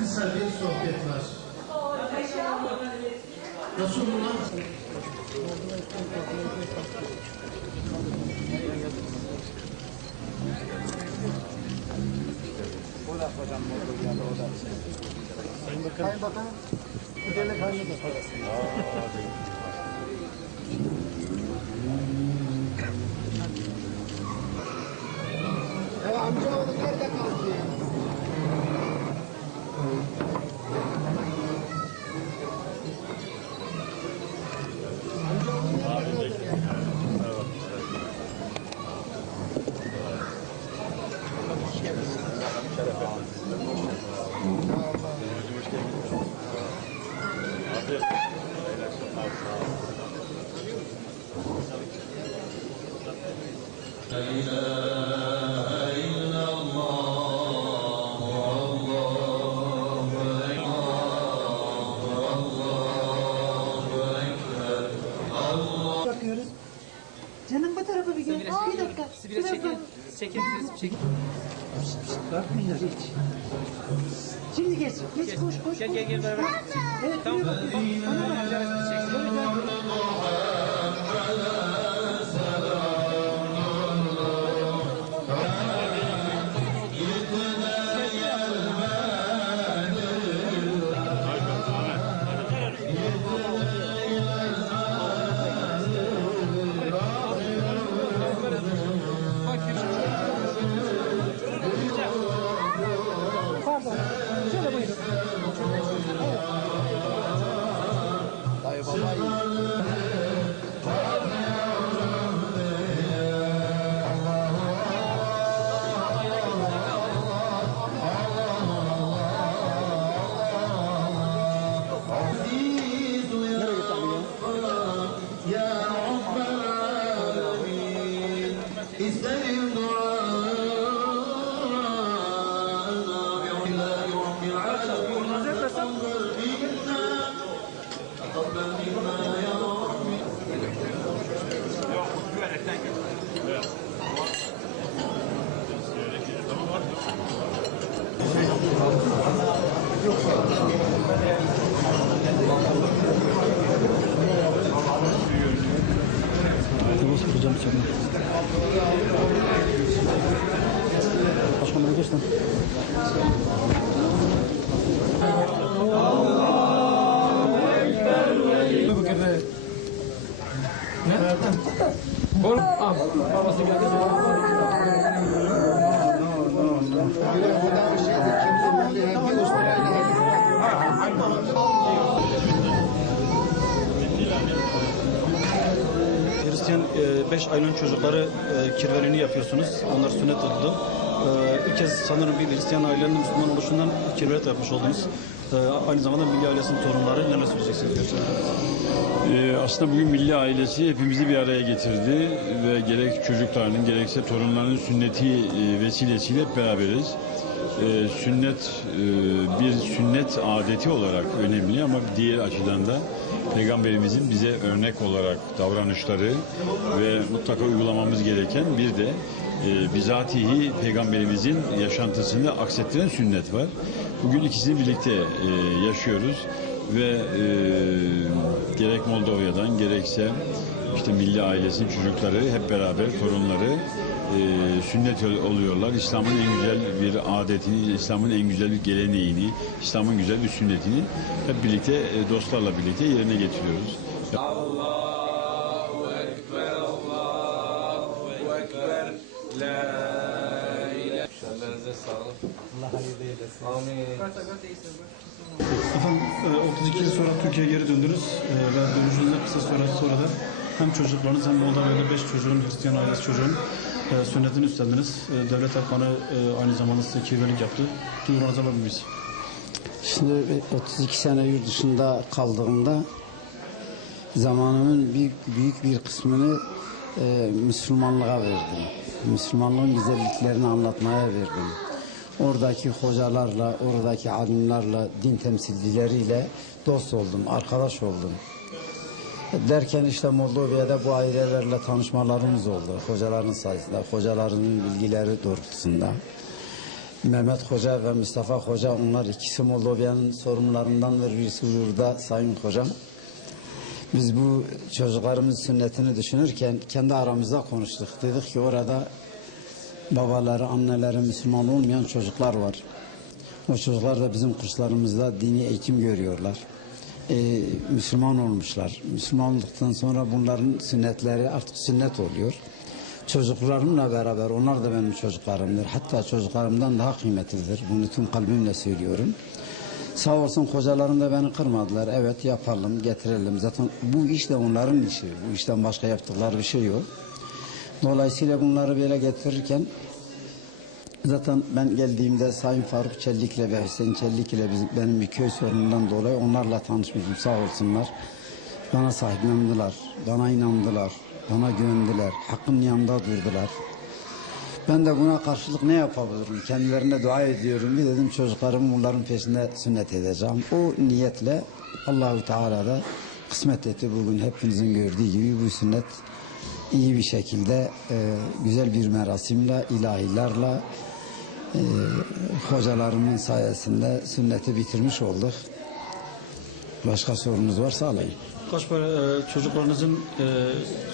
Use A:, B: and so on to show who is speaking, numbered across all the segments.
A: kısa bir sohbet var. Resulullah
B: Amcaoğlu
C: tarafa bir
D: çekin. Çekin.
C: Bakmıyorlar hiç. Şimdi geç. Geç koş koş.
D: Gel gel gel beraber.
C: Evet
D: Tamam.
C: buraya bakın. Bana bak.
B: It's very Şeydi. Kimse bilir. Bir usta.
E: Hristiyan 5 ayının çocukları e, kirverini yapıyorsunuz. Onlar sünnet oldu. E, ilk kez sanırım bir Hristiyan ailenin Müslüman oluşundan kirvet yapmış oldunuz. E, aynı zamanda Milli Ailesi'nin torunları neler söyleyeceksiniz?
F: Ee, aslında bugün milli ailesi hepimizi bir araya getirdi ve gerek çocuklarının gerekse torunlarının sünneti e, vesilesiyle hep beraberiz. Ee, sünnet e, bir sünnet adeti olarak önemli ama diğer açıdan da peygamberimizin bize örnek olarak davranışları ve mutlaka uygulamamız gereken bir de e, bizatihi peygamberimizin yaşantısını aksettiren sünnet var. Bugün ikisini birlikte e, yaşıyoruz ve e, gerek Moldova'dan gerekse işte milli ailesinin çocukları hep beraber torunları e, sünnet ol- oluyorlar. İslam'ın en güzel bir adetini, İslam'ın en güzel bir geleneğini, İslam'ın güzel bir sünnetini hep birlikte e, dostlarla birlikte yerine getiriyoruz.
E: Efendim e, 32 yıl sonra Türkiye'ye geri döndünüz e, ve dönüşünüzde kısa süre sonra da hem çocuklarınız hem Moldova'da 5 çocuğun, Hristiyan ailesi çocuğun e, sünnetini üstlendiniz. E, Devlet Erkanı e, aynı zamanda size kirvelik yaptı. Duygularınızı alabilir miyiz?
G: Şimdi 32 sene yurt dışında kaldığımda zamanımın büyük, büyük bir kısmını e, Müslümanlığa verdim. Müslümanlığın güzelliklerini anlatmaya verdim. Oradaki hocalarla, oradaki alimlerle, din temsilcileriyle dost oldum, arkadaş oldum. Derken işte Moldova'da bu ailelerle tanışmalarımız oldu. Hocaların sayesinde, hocalarının bilgileri doğrultusunda. Mehmet Hoca ve Mustafa Hoca onlar ikisi Moldova'nın sorumlularındandır. Birisi burada Sayın Hocam. Biz bu çocuklarımız sünnetini düşünürken kendi aramızda konuştuk. Dedik ki orada babaları, anneleri Müslüman olmayan çocuklar var. O çocuklar da bizim kurslarımızda dini eğitim görüyorlar. Ee, Müslüman olmuşlar. Müslüman olduktan sonra bunların sünnetleri artık sünnet oluyor. Çocuklarımla beraber onlar da benim çocuklarımdır. Hatta çocuklarımdan daha kıymetlidir. Bunu tüm kalbimle söylüyorum. Sağ olsun hocalarım da beni kırmadılar. Evet yapalım, getirelim. Zaten bu iş de onların işi. Bu işten başka yaptıkları bir şey yok. Dolayısıyla bunları böyle getirirken zaten ben geldiğimde Sayın Faruk Çellik'le ve Hüseyin Çellik ile benim bir köy sorunundan dolayı onlarla tanışmışım sağ olsunlar. Bana sahiplendiler, bana inandılar, bana güvendiler, hakkın yanında durdular. Ben de buna karşılık ne yapabilirim? Kendilerine dua ediyorum. Bir dedim çocuklarımı bunların peşinde sünnet edeceğim. O niyetle Allahu Teala da kısmet etti bugün hepinizin gördüğü gibi bu sünnet iyi bir şekilde e, güzel bir merasimle, ilahilerle e, hocalarımın sayesinde sünneti bitirmiş olduk. Başka sorunuz varsa alayım.
E: Kaç para e, çocuklarınızın e,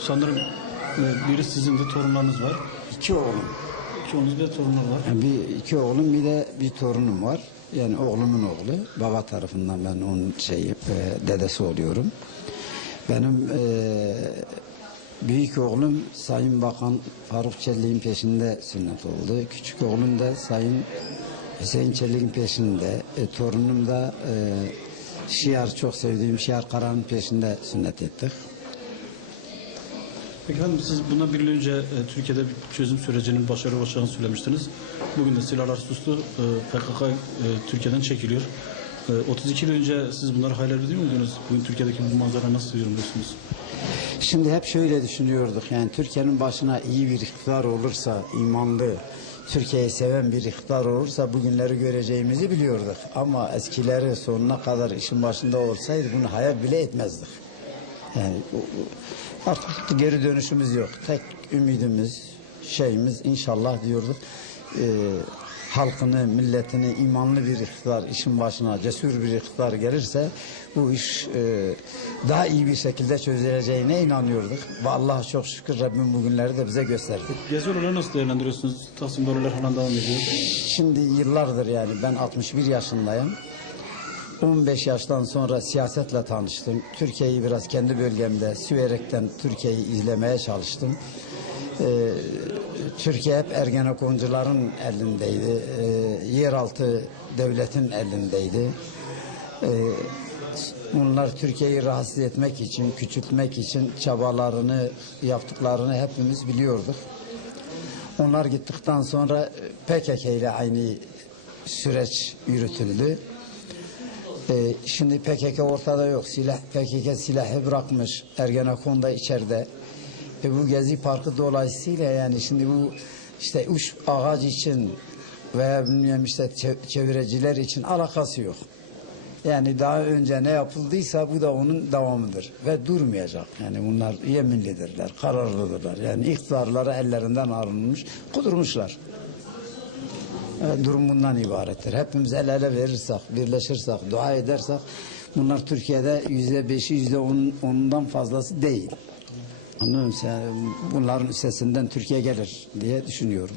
E: sanırım e, biri sizin de torunlarınız var.
G: İki oğlum.
E: İki oğlunuz bir torunlar var.
G: Yani bir iki oğlum bir de bir torunum var. Yani oğlumun oğlu. Baba tarafından ben onun şeyi e, dedesi oluyorum. Benim e, büyük oğlum Sayın Bakan Faruk Çellik'in peşinde sünnet oldu. Küçük oğlum da Sayın Hüseyin Çellik'in peşinde. E, torunum da e, Şiar çok sevdiğim Şiar Karan'ın peşinde sünnet ettik.
E: Peki efendim siz bundan bir önce e, Türkiye'de bir çözüm sürecinin başarılı olacağını söylemiştiniz. Bugün de silahlar sustu. E, PKK e, Türkiye'den çekiliyor. E, 32 yıl önce siz bunları hayal ediyor muydunuz? Bugün Türkiye'deki bu manzara nasıl yorumluyorsunuz?
G: Şimdi hep şöyle düşünüyorduk yani Türkiye'nin başına iyi bir iktidar olursa, imanlı, Türkiye'yi seven bir iktidar olursa bugünleri göreceğimizi biliyorduk. Ama eskileri sonuna kadar işin başında olsaydı bunu hayal bile etmezdik. Yani artık geri dönüşümüz yok. Tek ümidimiz, şeyimiz inşallah diyorduk. Ee, halkını, milletini imanlı bir iktidar işin başına cesur bir iktidar gelirse bu iş e, daha iyi bir şekilde çözüleceğine inanıyorduk. Ve Allah'a çok şükür Rabbim bugünleri de bize gösterdi.
E: Gezi olayları nasıl değerlendiriyorsunuz? Taksim'de olaylar falan devam ediyor.
G: Şimdi yıllardır yani ben 61 yaşındayım. 15 yaştan sonra siyasetle tanıştım. Türkiye'yi biraz kendi bölgemde Süverek'ten Türkiye'yi izlemeye çalıştım. Ee, Türkiye hep Ergenekoncuların elindeydi. Ee, yeraltı devletin elindeydi. Ee, bunlar Türkiye'yi rahatsız etmek için, küçültmek için çabalarını yaptıklarını hepimiz biliyorduk. Onlar gittikten sonra PKK ile aynı süreç yürütüldü. Ee, şimdi PKK ortada yok. Silah, PKK silahı bırakmış. Ergenekon da içeride. E, bu Gezi Parkı dolayısıyla yani şimdi bu işte uç ağaç için veya bilmiyorum işte çe- çevreciler için alakası yok. Yani daha önce ne yapıldıysa bu da onun devamıdır ve durmayacak. Yani bunlar yeminlidirler, kararlıdırlar. Yani iktidarları ellerinden alınmış, kudurmuşlar. Evet, durum bundan ibarettir. Hepimiz el ele verirsek, birleşirsek, dua edersek bunlar Türkiye'de yüzde beşi, yüzde on, ondan fazlası değil. Mı? Yani bunların üstesinden Türkiye gelir diye düşünüyorum.